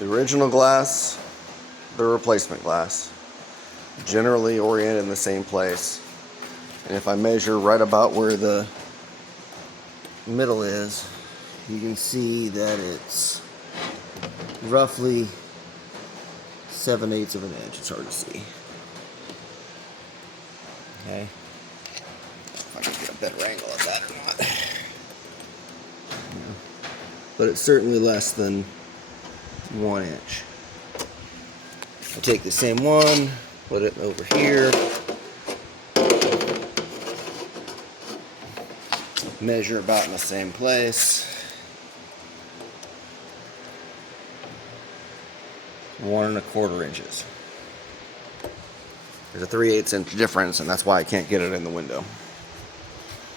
The original glass, the replacement glass, generally oriented in the same place. And if I measure right about where the middle is, you can see that it's roughly 7/8 of an inch. It's hard to see. Okay. If I can get a better angle of that or not. But it's certainly less than 1 inch. I take the same one, put it over here, measure about in the same place. 1 1/4 inches. There's a 3/8 inch difference, and that's why I can't get it in the window.